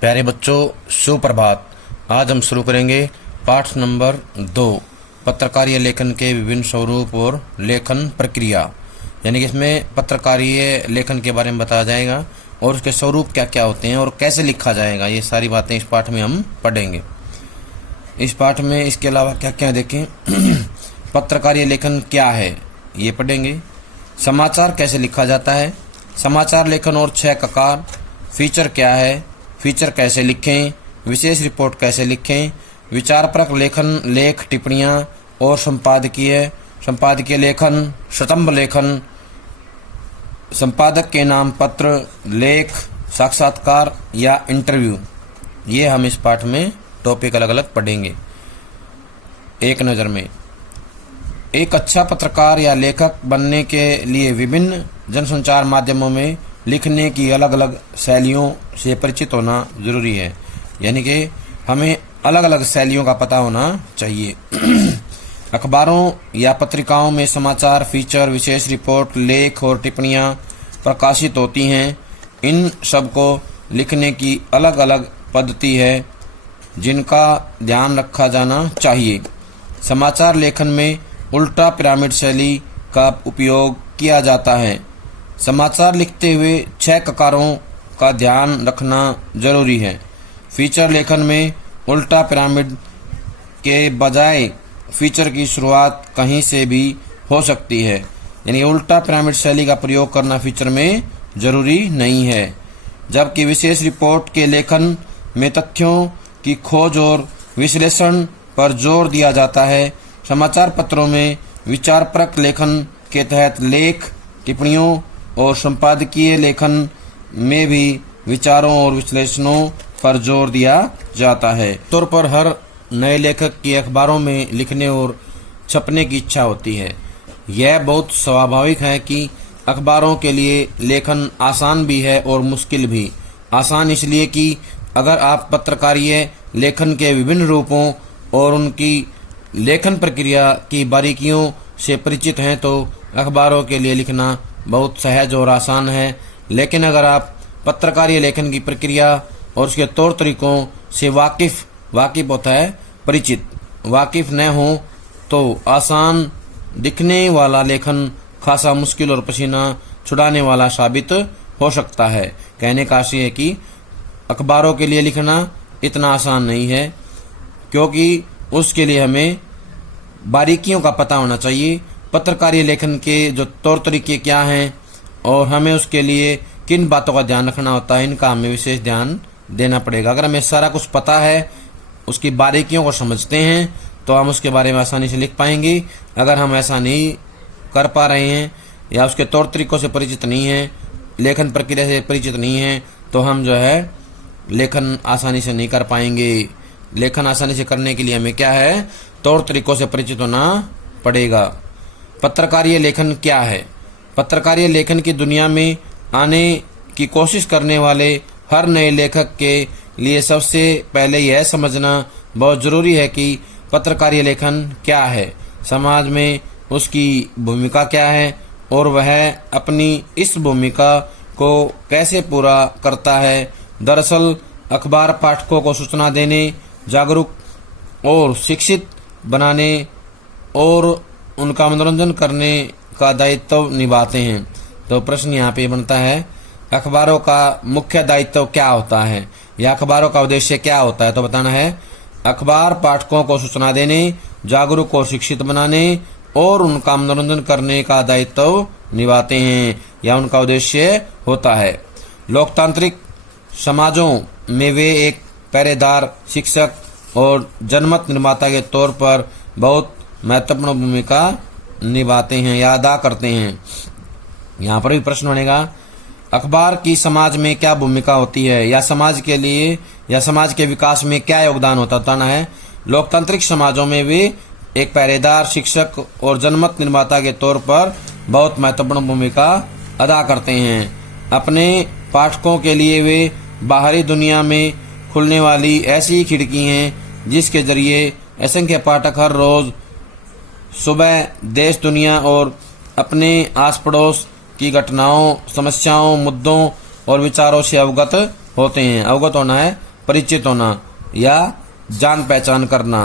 प्यारे बच्चों, सुप्रभात। आज हम शुरू करेंगे पाठ नंबर 2, पत्रकारीय लेखन के विभिन्न स्वरूप और लेखन प्रक्रिया। यानी कि इसमें पत्रकारीय लेखन के बारे में बताया जाएगा और उसके स्वरूप क्या क्या होते हैं और कैसे लिखा जाएगा। ये सारी बातें इस पाठ में हम पढ़ेंगे। इस पाठ में इसके अलावा क्या क्या देखें पत्रकारीय लेखन क्या है ये पढ़ेंगे। समाचार कैसे लिखा जाता है, समाचार लेखन और 6 ककार, फीचर क्या है, फीचर कैसे लिखें, विशेष रिपोर्ट कैसे लिखें, विचारपरक लेखन, लेख, टिप्पणियाँ और संपादकीय लेखन, स्तंभ लेखन, संपादक के नाम पत्र, लेख, साक्षात्कार या इंटरव्यू। ये हम इस पाठ में टॉपिक अलग अलग पढ़ेंगे एक नज़र में। एक अच्छा पत्रकार या लेखक बनने के लिए विभिन्न जनसंचार माध्यमों में लिखने की अलग अलग शैलियों से परिचित होना जरूरी है। यानी कि हमें अलग अलग शैलियों का पता होना चाहिए। अखबारों या पत्रिकाओं में समाचार, फीचर, विशेष रिपोर्ट, लेख और टिप्पणियां प्रकाशित होती हैं। इन सब को लिखने की अलग अलग पद्धति है जिनका ध्यान रखा जाना चाहिए। समाचार लेखन में उल्टा पिरामिड शैली का उपयोग किया जाता है। समाचार लिखते हुए 6 ककारों का ध्यान रखना जरूरी है। फीचर लेखन में उल्टा पिरामिड के बजाय फीचर की शुरुआत कहीं से भी हो सकती है। यानी उल्टा पिरामिड शैली का प्रयोग करना फीचर में जरूरी नहीं है। जबकि विशेष रिपोर्ट के लेखन में तथ्यों की खोज और विश्लेषण पर जोर दिया जाता है। समाचार पत्रों में विचारपरक लेखन के तहत लेख, टिप्पणियों और संपादकीय लेखन में भी विचारों और विश्लेषणों पर जोर दिया जाता है। तौर पर हर नए लेखक की अखबारों में लिखने और छपने की इच्छा होती है। यह बहुत स्वाभाविक है कि अखबारों के लिए लेखन आसान भी है और मुश्किल भी। आसान इसलिए कि अगर आप पत्रकारीय लेखन के विभिन्न रूपों और उनकी लेखन प्रक्रिया की बारीकियों से परिचित हैं तो अखबारों के लिए लिखना बहुत सहज और आसान है। लेकिन अगर आप पत्रकारीय लेखन की प्रक्रिया और उसके तौर तरीकों से वाकिफ होता है परिचित वाकिफ न हो तो आसान दिखने वाला लेखन खासा मुश्किल और पसीना छुड़ाने वाला साबित हो सकता है। कहने का आशय है कि अखबारों के लिए लिखना इतना आसान नहीं है, क्योंकि उसके लिए हमें बारीकियों का पता होना चाहिए। पत्रकारीय लेखन के जो तौर तरीके क्या हैं और हमें उसके लिए किन बातों का ध्यान रखना होता है, इनका हमें विशेष ध्यान देना पड़ेगा। अगर हमें सारा कुछ पता है, उसकी बारीकियों को समझते हैं तो हम उसके बारे में आसानी से लिख पाएंगे। अगर हम ऐसा नहीं कर पा रहे हैं या उसके तौर तरीकों से परिचित नहीं हैं, लेखन प्रक्रिया से परिचित नहीं हैं, तो हम जो है लेखन आसानी से नहीं कर पाएंगे। लेखन आसानी से करने के लिए हमें क्या है, तौर तरीकों से परिचित होना पड़ेगा। पत्रकारीय लेखन क्या है? पत्रकारीय लेखन की दुनिया में आने की कोशिश करने वाले हर नए लेखक के लिए सबसे पहले यह समझना बहुत जरूरी है कि पत्रकारीय लेखन क्या है, समाज में उसकी भूमिका क्या है और वह अपनी इस भूमिका को कैसे पूरा करता है। दरअसल अखबार पाठकों को सूचना देने, जागरूक और शिक्षित बनाने और उनका मनोरंजन करने का दायित्व निभाते हैं। तो प्रश्न यहाँ पे बनता है, अखबारों का मुख्य दायित्व क्या होता है या अखबारों का उद्देश्य क्या होता है? तो बताना है, अखबार पाठकों को सूचना देने, जागरूक और शिक्षित बनाने और उनका मनोरंजन करने का दायित्व निभाते हैं या उनका उद्देश्य होता है। लोकतांत्रिक समाजों में वे एक पहरेदार, शिक्षक और जनमत निर्माता के तौर पर बहुत महत्वपूर्ण भूमिका निभाते हैं या अदा करते हैं। यहाँ पर भी प्रश्न बनेगा, अखबार की समाज में क्या भूमिका होती है या समाज के लिए या समाज के विकास में क्या योगदान होता है? लोकतांत्रिक समाजों में वे एक पहरेदार, शिक्षक और जनमत निर्माता के तौर पर बहुत महत्वपूर्ण भूमिका अदा करते हैं। अपने पाठकों के लिए वे बाहरी दुनिया में खुलने वाली ऐसी खिड़की हैं जिसके जरिए असंख्य पाठक हर रोज सुबह देश, दुनिया और अपने आस पड़ोस की घटनाओं, समस्याओं, मुद्दों और विचारों से अवगत होते हैं। अवगत होना है परिचित होना या जान पहचान करना,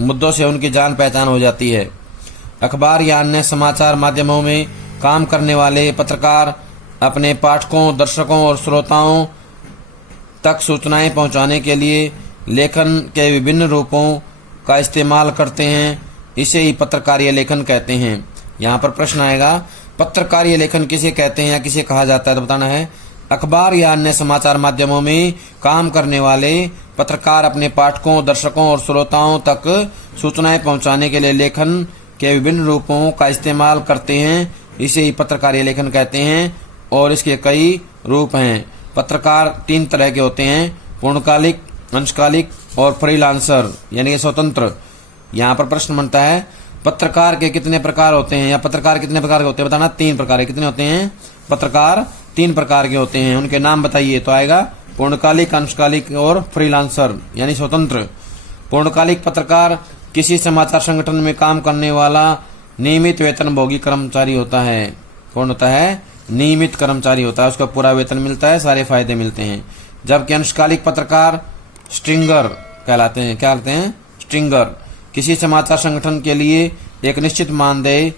मुद्दों से उनकी जान पहचान हो जाती है। अखबार या अन्य समाचार माध्यमों में काम करने वाले पत्रकार अपने पाठकों, दर्शकों और श्रोताओं तक सूचनाएं पहुंचाने के लिए लेखन के विभिन्न रूपों का इस्तेमाल करते हैं। इसे ही पत्रकारीय लेखन कहते हैं। यहाँ पर प्रश्न आएगा, पत्रकारीय लेखन किसे कहते हैं या किसे कहा जाता है, तो बताना है। अखबार या अन्य समाचार माध्यमों में काम करने वाले पत्रकार अपने पाठकों, दर्शकों और श्रोताओं तक सूचनाएं पहुंचाने के लिए लेखन के विभिन्न रूपों का इस्तेमाल करते हैं। इसे ही पत्रकारीय लेखन कहते हैं और इसके कई रूप हैं। पत्रकार 3 तरह के होते हैं, पूर्णकालिक, अंशकालिक और फ्रीलांसर यानी कि स्वतंत्र। यहाँ पर प्रश्न बनता है, पत्रकार के कितने प्रकार होते हैं या पत्रकार कितने प्रकार के होते हैं, बताना। 3 प्रकार। कितने होते हैं? पत्रकार 3 प्रकार के होते हैं, उनके नाम बताइए। तो आएगा पूर्णकालिक, अंशकालिक और फ्रीलांसर यानी स्वतंत्र। पूर्णकालिक पत्रकार किसी समाचार संगठन में काम करने वाला नियमित वेतनभोगी कर्मचारी होता है। कौन होता है? नियमित कर्मचारी होता है, उसका पूरा वेतन मिलता है, सारे फायदे मिलते हैं। जबकि अंशकालिक पत्रकार स्ट्रिंगर कहलाते हैं। क्या कहते हैं? स्ट्रिंगर। किसी समाचार संगठन के लिए एक निश्चित मानदेय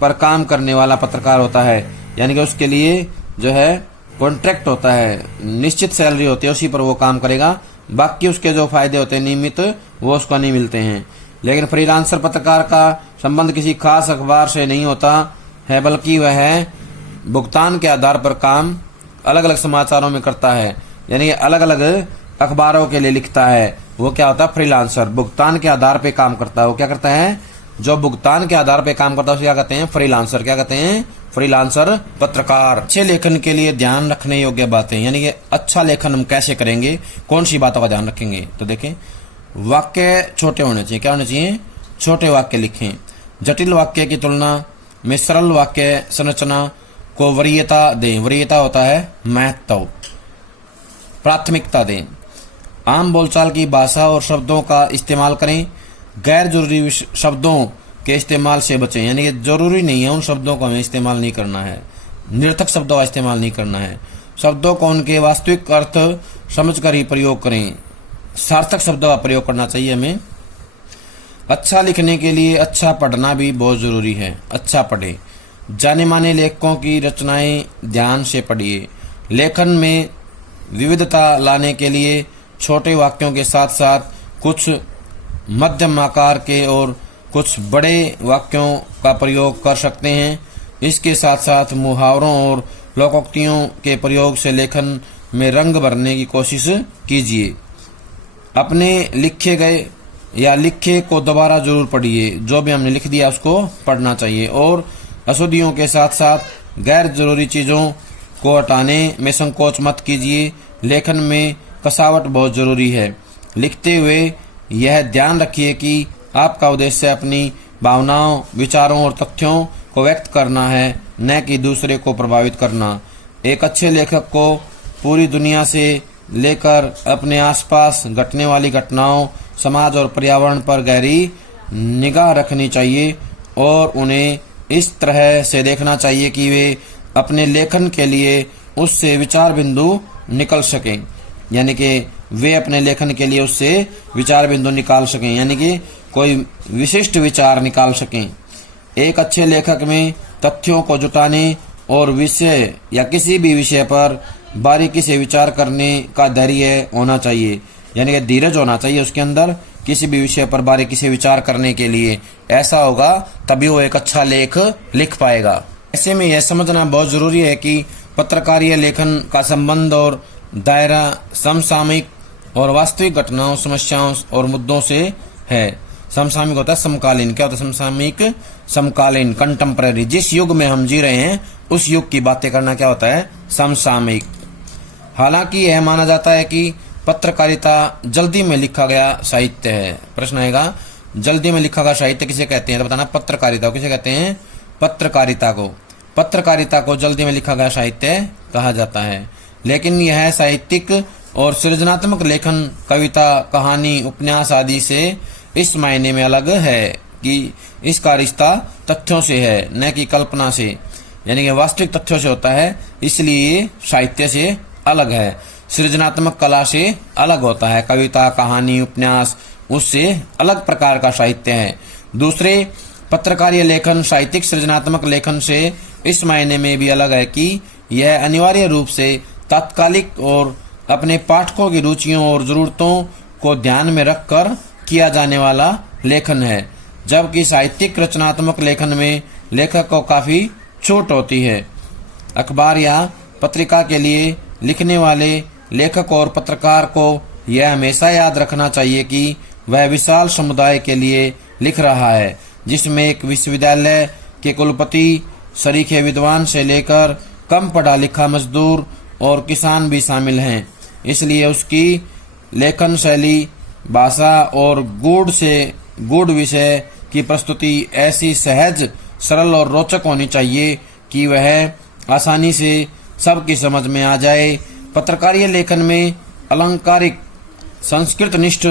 पर काम करने वाला पत्रकार होता है, यानी कि उसके लिए जो है कॉन्ट्रैक्ट होता है, निश्चित सैलरी होती है, उसी पर वो काम करेगा। बाकी उसके जो फायदे होते हैं नियमित, वो उसको नहीं मिलते हैं। लेकिन फ्रीलांसर पत्रकार का संबंध किसी खास अखबार से नहीं होता है, बल्कि वह भुगतान के आधार पर काम अलग अलग समाचारों में करता है, यानी अलग अलग अखबारों के लिए लिखता है। वो क्या होता है? फ्रीलांसर। भुगतान के आधार पे काम करता है। वो क्या करता है? जो भुगतान के आधार पे काम करता है उसे क्या कहते हैं? फ्रीलांसर। क्या कहते हैं? फ्रीलांसर पत्रकार। अच्छे लेखन के लिए ध्यान रखने योग्य बातें, यानी कि अच्छा लेखन हम कैसे करेंगे, कौन सी बातों का ध्यान रखेंगे, तो देखें। वाक्य छोटे होने चाहिए। क्या होने चाहिए? छोटे वाक्य लिखें। जटिल वाक्य की तुलना में सरल वाक्य संरचना को वरीयता दें। वरीयता होता है महत्व, प्राथमिकता दें। आम बोलचाल की भाषा और शब्दों का इस्तेमाल करें। गैर जरूरी शब्दों के इस्तेमाल से बचें, यानी कि जरूरी नहीं है उन शब्दों को हमें इस्तेमाल नहीं करना है। निरर्थक शब्दों का इस्तेमाल नहीं करना है। शब्दों को उनके वास्तविक अर्थ समझकर ही प्रयोग करें। सार्थक शब्दों का प्रयोग करना चाहिए हमें। अच्छा लिखने के लिए अच्छा पढ़ना भी बहुत जरूरी है। अच्छा पढ़ें। जाने माने लेखकों की रचनाएं ध्यान से पढ़िए। लेखन में विविधता लाने के लिए छोटे वाक्यों के साथ साथ कुछ मध्यम आकार के और कुछ बड़े वाक्यों का प्रयोग कर सकते हैं। इसके साथ साथ मुहावरों और लोकोक्तियों के प्रयोग से लेखन में रंग भरने की कोशिश कीजिए। अपने लिखे गए या लिखे को दोबारा जरूर पढ़िए। जो भी हमने लिख दिया उसको पढ़ना चाहिए। और अशुद्धियों के साथ साथ गैर जरूरी चीज़ों को हटाने में संकोच मत कीजिए। लेखन में कसावट बहुत जरूरी है। लिखते हुए यह ध्यान रखिए कि आपका उद्देश्य अपनी भावनाओं, विचारों और तथ्यों को व्यक्त करना है, न कि दूसरे को प्रभावित करना। एक अच्छे लेखक को पूरी दुनिया से लेकर अपने आसपास घटने वाली घटनाओं, समाज और पर्यावरण पर गहरी निगाह रखनी चाहिए और उन्हें इस तरह से देखना चाहिए कि वे अपने लेखन के लिए उससे विचार बिंदु निकल सकें, यानी कि वे अपने लेखन के लिए उससे विचार बिंदु निकाल सकें, यानी कि कोई विशिष्ट विचार निकाल सकें। एक अच्छे लेखक में तथ्यों को जुटाने और विषय या किसी भी विषय पर बारीकी से विचार करने का धैर्य होना चाहिए, यानी कि धीरज होना चाहिए उसके अंदर किसी भी विषय पर बारीकी से विचार करने के लिए। ऐसा होगा तभी वो एक अच्छा लेख लिख पाएगा। ऐसे में यह समझना बहुत जरूरी है कि पत्रकारीय लेखन का संबंध और दायरा समसामयिक और वास्तविक घटनाओं, समस्याओं और मुद्दों से है। समसामयिक होता है समकालीन। क्या होता है समसामयिक? समकालीन, कंटेम्पररी। जिस युग में हम जी रहे हैं उस युग की बातें करना क्या होता है? समसामयिक। हालांकि यह माना जाता है कि पत्रकारिता जल्दी में लिखा गया साहित्य है। प्रश्न आएगा, जल्दी में लिखा गया साहित्य किसे कहते हैं, तो बताना। पत्रकारिता को किसे कहते हैं? पत्रकारिता को। पत्रकारिता को जल्दी में लिखा गया साहित्य कहा जाता है। लेकिन यह साहित्यिक और सृजनात्मक लेखन कविता, कहानी, उपन्यास आदि से इस मायने में अलग है कि इसका रिश्ता तथ्यों से है, न कि कल्पना से, यानी कि वास्तविक तथ्यों से होता है, इसलिए साहित्य से अलग है। सृजनात्मक कला से अलग होता है। कविता, कहानी, उपन्यास उससे अलग प्रकार का साहित्य है। दूसरे, पत्रकारीय लेखन साहित्यिक सृजनात्मक लेखन से इस मायने में भी अलग है कि यह अनिवार्य रूप से तात्कालिक और अपने पाठकों की रुचियों और जरूरतों को ध्यान में रखकर किया जाने वाला लेखन है, जबकि साहित्यिक रचनात्मक लेखन में लेखक को काफी छूट होती है। अखबार या पत्रिका के लिए लिखने वाले लेखक और पत्रकार को यह हमेशा याद रखना चाहिए कि वह विशाल समुदाय के लिए लिख रहा है, जिसमें एक विश्वविद्यालय के कुलपति, सरीखे विद्वान से लेकर कम पढ़ा लिखा मजदूर और किसान भी शामिल हैं। इसलिए उसकी लेखन शैली, भाषा और गूढ़ विषय की प्रस्तुति ऐसी सहज, सरल और रोचक होनी चाहिए कि वह आसानी से सबकी समझ में आ जाए। पत्रकारीय लेखन में अलंकारिक, संस्कृतनिष्ठ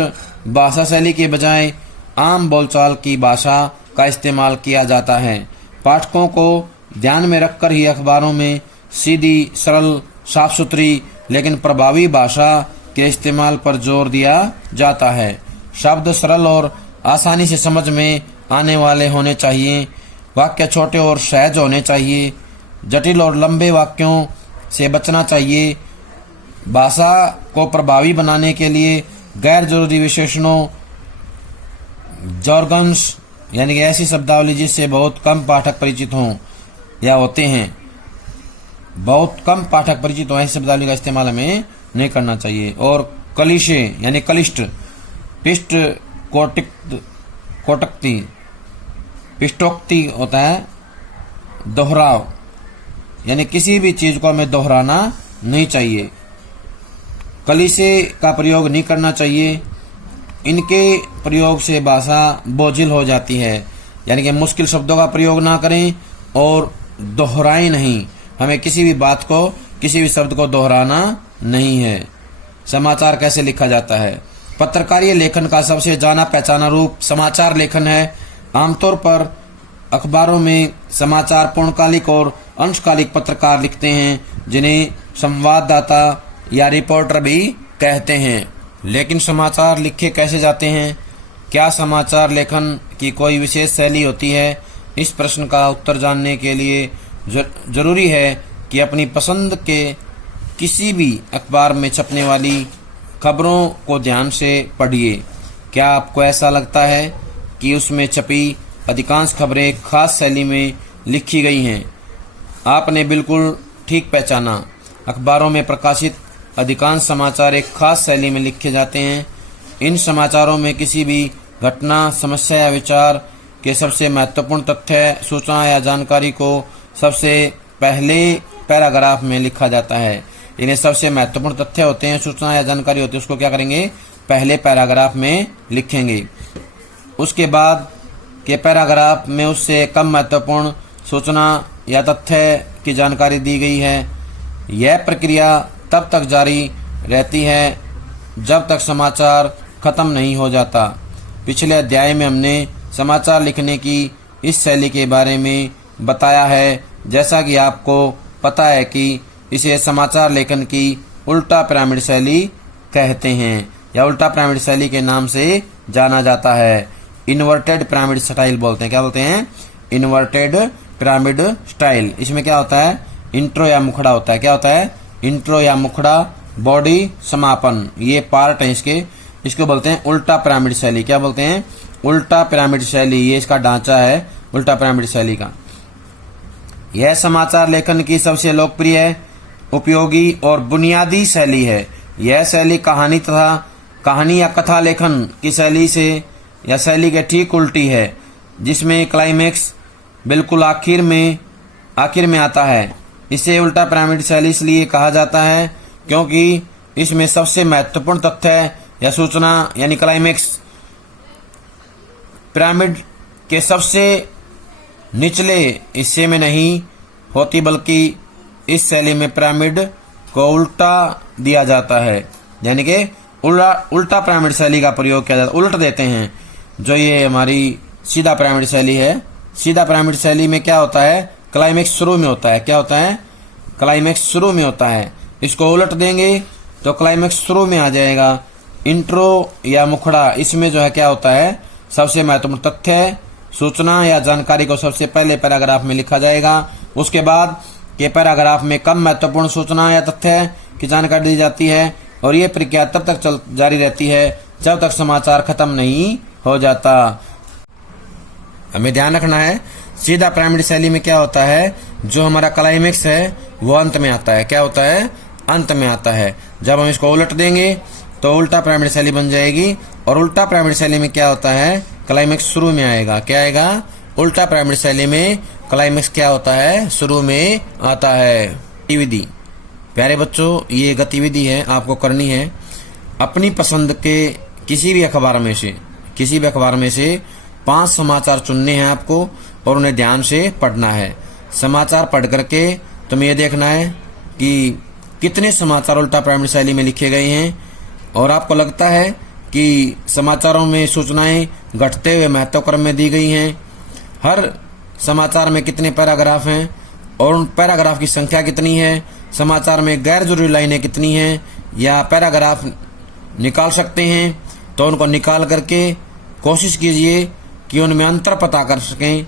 भाषा शैली के बजाय आम बोलचाल की भाषा का इस्तेमाल किया जाता है। पाठकों को ध्यान में रखकर ही अखबारों में सीधी, सरल, साफ सुथरी लेकिन प्रभावी भाषा के इस्तेमाल पर जोर दिया जाता है। शब्द सरल और आसानी से समझ में आने वाले होने चाहिए। वाक्य छोटे और सहज होने चाहिए। जटिल और लंबे वाक्यों से बचना चाहिए। भाषा को प्रभावी बनाने के लिए गैर जरूरी विशेषणों, जॉर्गन्स यानी कि ऐसी शब्दावली जिससे बहुत कम पाठक परिचित हों या होते हैं, बहुत कम पाठक परिचित हों, ऐसी शब्दावली का इस्तेमाल हमें नहीं करना चाहिए। और कलिशे यानी कलिष्ठ, पिष्ट, कोटक्ति, पिष्टोक्ति होता है दोहराव, यानी किसी भी चीज को हमें दोहराना नहीं चाहिए। कलिशे का प्रयोग नहीं करना चाहिए। इनके प्रयोग से भाषा बोझिल हो जाती है, यानी कि मुश्किल शब्दों का प्रयोग ना करें और दोहराएं नहीं। हमें किसी भी बात को, किसी भी शब्द को दोहराना नहीं है। समाचार कैसे लिखा जाता है? पत्रकारीय लेखन का सबसे जाना पहचाना रूप समाचार लेखन है। आमतौर पर अखबारों में समाचार पूर्णकालिक और अंशकालिक पत्रकार लिखते हैं, जिन्हें संवाददाता या रिपोर्टर भी कहते हैं। लेकिन समाचार लिखे कैसे जाते हैं? क्या समाचार लेखन की कोई विशेष शैली होती है? इस प्रश्न का उत्तर जानने के लिए जरूरी है कि अपनी पसंद के किसी भी अखबार में छपने वाली खबरों को ध्यान से पढ़िए। क्या आपको ऐसा लगता है कि उसमें छपी अधिकांश खबरें खास शैली में लिखी गई हैं? आपने बिल्कुल ठीक पहचाना। अखबारों में प्रकाशित अधिकांश समाचार एक खास शैली में लिखे जाते हैं। इन समाचारों में किसी भी घटना, समस्या या विचार के सबसे महत्वपूर्ण तथ्य, सूचना या जानकारी को सबसे पहले पैराग्राफ में लिखा जाता है। इन्हें सबसे महत्वपूर्ण तथ्य होते हैं, सूचना या जानकारी होती है, उसको क्या करेंगे? पहले पैराग्राफ में लिखेंगे। उसके बाद के पैराग्राफ में उससे कम महत्वपूर्ण सूचना या तथ्य की जानकारी दी गई है। यह प्रक्रिया तब तक जारी रहती है जब तक समाचार खत्म नहीं हो जाता। पिछले अध्याय में हमने समाचार लिखने की इस शैली के बारे में बताया है। जैसा कि आपको पता है कि इसे समाचार लेखन की उल्टा पिरामिड शैली कहते हैं या उल्टा पिरामिड शैली के नाम से जाना जाता है। इन्वर्टेड पिरामिड स्टाइल बोलते हैं। क्या बोलते हैं? Inverted pyramid style. इसमें क्या होता है? इंट्रो या मुखड़ा होता है। क्या होता है? इंट्रो या मुखड़ा, बॉडी, समापन, ये पार्ट है इसको बोलते हैं उल्टा पिरामिड शैली। क्या बोलते हैं? उल्टा पिरामिड शैली। ये इसका ढांचा है उल्टा पिरामिड शैली का। यह समाचार लेखन की सबसे लोकप्रिय, उपयोगी और बुनियादी शैली है। यह शैली कहानी या कथा लेखन की शैली से या शैली के ठीक उल्टी है, जिसमें क्लाइमेक्स बिल्कुल आखिर में आता है। इसे उल्टा पिरामिड शैली इसलिए कहा जाता है क्योंकि इसमें सबसे महत्वपूर्ण तथ्य या सूचना यानी क्लाइमेक्स पिरामिड के सबसे निचले हिस्से में नहीं होती, बल्कि इस शैली में पिरामिड को उल्टा दिया जाता है, यानी कि उल्टा पिरामिड शैली का प्रयोग किया जाता है। उल्ट देते हैं। जो ये हमारी सीधा पिरामिड शैली है, सीधा पिरामिड शैली में क्या होता है? क्लाइमेक्स शुरू में होता है। क्या होता है? क्लाइमेक्स शुरू में होता है। इसको उलट देंगे तो क्लाइमेक्स शुरू में आ जाएगा। इंट्रो या मुखड़ा, इसमें जो है क्या होता है, सबसे महत्वपूर्ण तथ्य, सूचना या जानकारी को सबसे पहले पैराग्राफ में लिखा जाएगा। उसके बाद के पैराग्राफ में कम महत्वपूर्ण सूचना या तथ्य की जानकारी दी जाती है और ये प्रक्रिया तब तक जारी रहती है जब तक समाचार खत्म नहीं हो जाता। हमें ध्यान रखना है, सीधा प्राइमरी शैली में क्या होता है, जो हमारा क्लाइमेक्स है वो अंत में आता है। क्या होता है, अंत में आता है। जब हम इसको उलट देंगे तो उल्टा प्राइमरी शैली बन जाएगी। और उल्टा प्राइमरी शैली में क्या होता है, क्लाइमेक्स शुरू में आएगा। क्या आएगा, उल्टा प्राइमरी शैली में क्लाइमेक्स क्या होता है, शुरू में आता है। गतिविधि, प्यारे बच्चों, ये गतिविधि है, आपको करनी है। अपनी पसंद के किसी भी अखबार में से 5 समाचार चुनने हैं आपको और उन्हें ध्यान से पढ़ना है। समाचार पढ़ करके तुम्हें ये देखना है कि कितने समाचार उल्टा प्राइमरी शैली में लिखे गए हैं और आपको लगता है कि समाचारों में सूचनाएं घटते हुए महत्वक्रम में दी गई हैं। हर समाचार में कितने पैराग्राफ हैं और उन पैराग्राफ की संख्या कितनी है, समाचार में गैर जरूरी लाइनें कितनी हैं या पैराग्राफ निकाल सकते हैं तो उनको निकाल करके कोशिश कीजिए कि उनमें अंतर पता कर सकें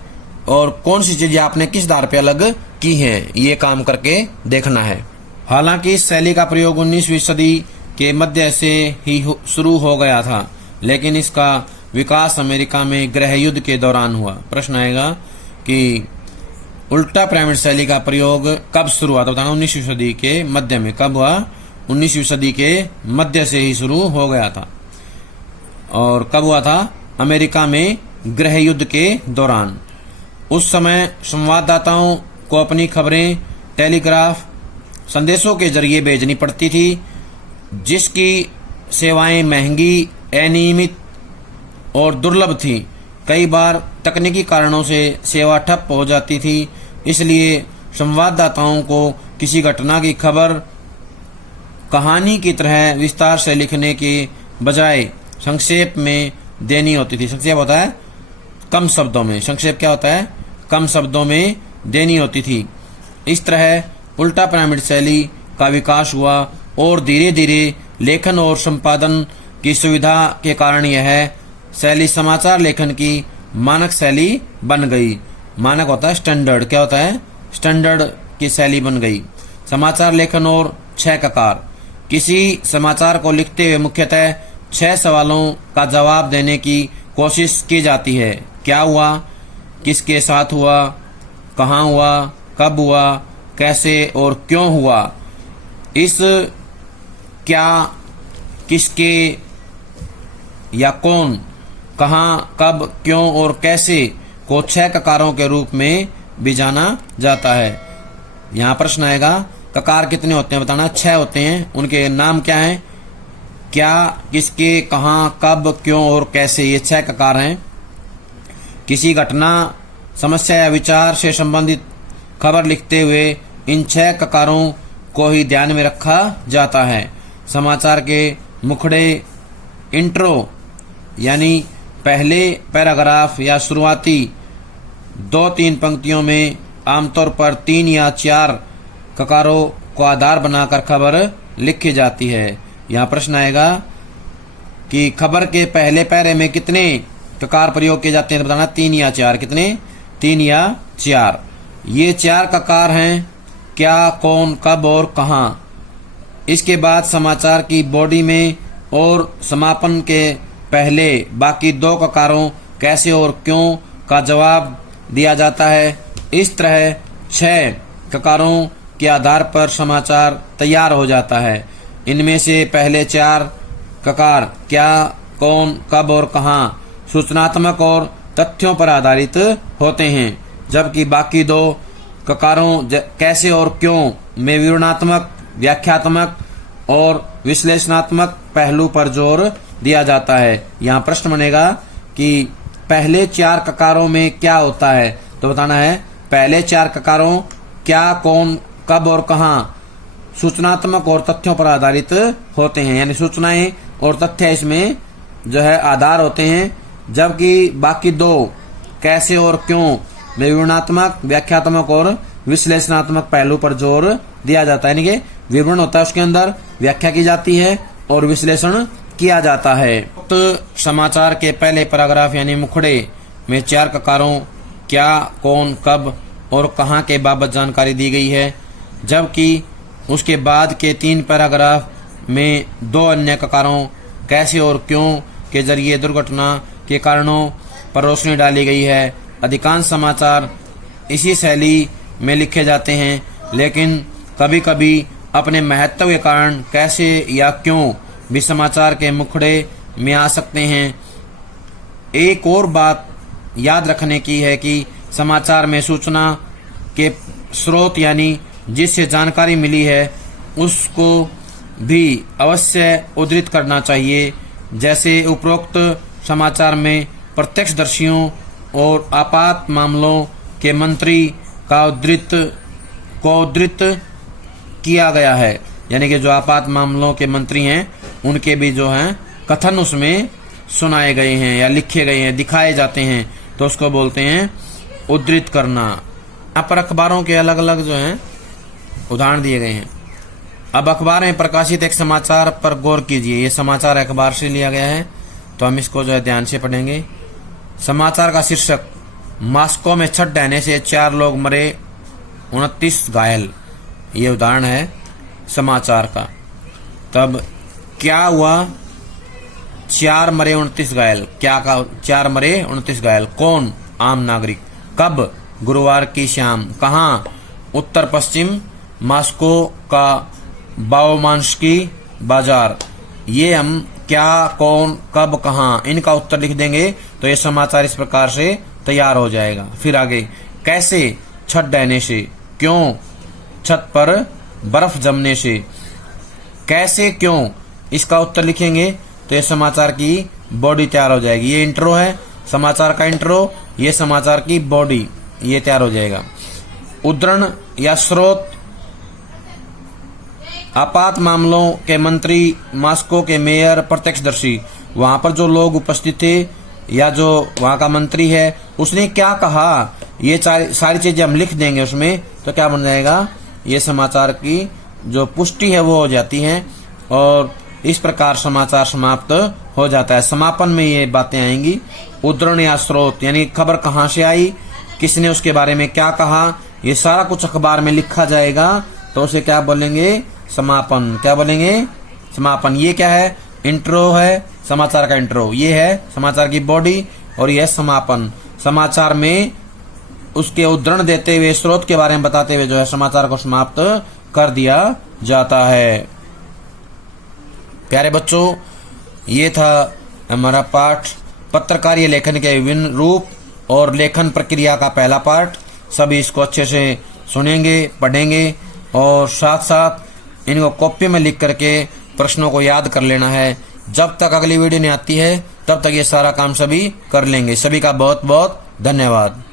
और कौन सी चीजें आपने किस आधार पे अलग की हैं, ये काम करके देखना है। हालांकि इस शैली का प्रयोग 19वीं सदी के मध्य से ही शुरू हो गया था, लेकिन इसका विकास अमेरिका में गृह युद्ध के दौरान हुआ। प्रश्न आएगा कि उल्टा प्राइमरी शैली का प्रयोग कब शुरू हुआ, तो बताना 19वीं सदी के मध्य में। कब हुआ, 19वीं सदी के मध्य से ही शुरू हो गया था। और कब हुआ था, अमेरिका में गृह युद्ध के दौरान। उस समय संवाददाताओं को अपनी खबरें टेलीग्राफ संदेशों के जरिए भेजनी पड़ती थी, जिसकी सेवाएं महंगी, अनियमित और दुर्लभ थी। कई बार तकनीकी कारणों से सेवा ठप हो जाती थी, इसलिए संवाददाताओं को किसी घटना की खबर कहानी की तरह विस्तार से लिखने के बजाय संक्षेप में देनी होती थी। संक्षेप होता है कम शब्दों में, संक्षेप क्या होता है, कम शब्दों में देनी होती थी। इस तरह उल्टा प्राइमरी शैली का विकास हुआ और धीरे धीरे लेखन और संपादन की सुविधा के कारण यह शैली समाचार लेखन की मानक शैली बन गई। मानक होता है स्टैंडर्ड, क्या होता है, स्टैंडर्ड की शैली बन गई। समाचार लेखन और 6 ककार, किसी समाचार को लिखते हुए मुख्यतः 6 सवालों का जवाब देने की कोशिश की जाती है। क्या हुआ, किसके साथ हुआ, कहाँ हुआ, कब हुआ, कैसे और क्यों हुआ। इस क्या, किसके या कौन, कहाँ, कब, क्यों और कैसे को 6 ककारों के रूप में भी जाना जाता है। यहाँ प्रश्न आएगा, ककार कितने होते हैं, बताना। 6 होते हैं। उनके नाम क्या हैं, क्या, किसके, कहाँ, कब, क्यों और कैसे, ये 6 ककार हैं। किसी घटना, समस्या या विचार से संबंधित खबर लिखते हुए इन 6 ककारों को ही ध्यान में रखा जाता है। समाचार के मुखड़े, इंट्रो यानी पहले पैराग्राफ या शुरुआती 2-3 पंक्तियों में आमतौर पर 3 या 4 ककारों को आधार बनाकर खबर लिखी जाती है। यहाँ प्रश्न आएगा कि खबर के पहले पैरे में कितने ककार प्रयोग किए जाते हैं, तो बताना 3 या 4। कितने, 3 या 4। ये 4 ककार हैं, क्या, कौन, कब और कहाँ। इसके बाद समाचार की बॉडी में और समापन के पहले बाकी 2 ककारों कैसे और क्यों का जवाब दिया जाता है। इस तरह 6 ककारों के आधार पर समाचार तैयार हो जाता है। इनमें से पहले 4 ककार क्या, कौन, कब और कहाँ सूचनात्मक और तथ्यों पर आधारित होते हैं, जबकि बाकी 2 ककारों कैसे और क्यों में विवरणात्मक, व्याख्यात्मक और विश्लेषणात्मक पहलू पर जोर दिया जाता है। यहाँ प्रश्न बनेगा कि पहले 4 ककारों में क्या होता है, तो बताना है पहले 4 ककारों क्या, कौन, कब और कहाँ सूचनात्मक और तथ्यों पर आधारित होते हैं, यानी सूचनाएं और तथ्य इसमें जो है आधार होते हैं, जबकि बाकी 2 कैसे और क्यों में विवरणात्मक, व्याख्यात्मक और विश्लेषणात्मक पहलू पर जोर दिया जाता है, यानी कि विवरण होता है, उसके अंदर व्याख्या की जाती है और विश्लेषण किया जाता है। तो समाचार के पहले पैराग्राफ यानी मुखड़े में 4 ककारों क्या, कौन, कब और कहाँ के बाबत जानकारी दी गई है, जबकि उसके बाद के 3 पैराग्राफ में 2 अन्य ककारों कैसे और क्यों के जरिए दुर्घटना के कारणों पर रोशनी डाली गई है। अधिकांश समाचार इसी शैली में लिखे जाते हैं, लेकिन कभी कभी अपने महत्व के कारण कैसे या क्यों भी समाचार के मुखड़े में आ सकते हैं। एक और बात याद रखने की है कि समाचार में सूचना के स्रोत यानी जिससे जानकारी मिली है उसको भी अवश्य उद्धृत करना चाहिए। जैसे उपरोक्त समाचार में प्रत्यक्षदर्शियों और आपात मामलों के मंत्री का उद्धृत किया गया है, यानी कि जो आपात मामलों के मंत्री हैं उनके भी जो हैं कथन उसमें सुनाए गए हैं या लिखे गए हैं, दिखाए जाते हैं, तो उसको बोलते हैं उद्धृत करना। यहाँ पर अखबारों के अलग अलग जो हैं उदाहरण दिए गए हैं। अब अखबार में प्रकाशित एक समाचार पर गौर कीजिए। ये समाचार अखबार से लिया गया है, तो हम इसको जो है ध्यान से पढ़ेंगे। समाचार का शीर्षक, मॉस्को में छत ढहने से 4 लोग मरे, 29 घायल। ये उदाहरण है समाचार का। तब क्या हुआ? 4 मरे 29 घायल। क्या का 4 मरे 29 घायल? कौन? आम नागरिक। कब? गुरुवार की शाम। कहाँ? उत्तर पश्चिम मॉस्को का बाओमांस्की बाजार। ये हम क्या, कौन, कब, कहाँ, इनका उत्तर लिख देंगे तो ये समाचार इस प्रकार से तैयार हो जाएगा। फिर आगे, कैसे? छत ढहने से। क्यों? छत पर बर्फ जमने से। कैसे, क्यों, इसका उत्तर लिखेंगे तो ये समाचार की बॉडी तैयार हो जाएगी। ये इंट्रो है, समाचार का इंट्रो, ये समाचार की बॉडी, ये तैयार हो जाएगा। उद्धरण या स्रोत, आपात मामलों के मंत्री, मॉस्को के मेयर, प्रत्यक्षदर्शी। वहां पर जो लोग उपस्थित थे या जो वहां का मंत्री है उसने क्या कहा, ये सारी चीजें हम लिख देंगे उसमें, तो क्या बन जाएगा? ये समाचार की जो पुष्टि है वो हो जाती है और इस प्रकार समाचार समाप्त हो जाता है। समापन में ये बातें आएंगी। उद्धरण या स्रोत यानी खबर कहाँ से आई, किसने उसके बारे में क्या कहा, ये सारा कुछ अखबार में लिखा जाएगा, तो उसे क्या बोलेंगे? समापन। क्या बोलेंगे? समापन। ये क्या है? इंट्रो है, समाचार का इंट्रो। ये है समाचार की बॉडी और यह समापन। समाचार में उसके उद्धरण देते हुए, स्रोत के बारे में बताते हुए जो है समाचार को समाप्त कर दिया जाता है। प्यारे बच्चों, ये था हमारा पाठ पत्रकारीय लेखन के विभिन्न रूप और लेखन प्रक्रिया का पहला पाठ। सभी इसको अच्छे से सुनेंगे, पढ़ेंगे और साथ साथ इनको कॉपी में लिख करके प्रश्नों को याद कर लेना है। जब तक अगली वीडियो नहीं आती है तब तक ये सारा काम सभी कर लेंगे। सभी का बहुत बहुत धन्यवाद।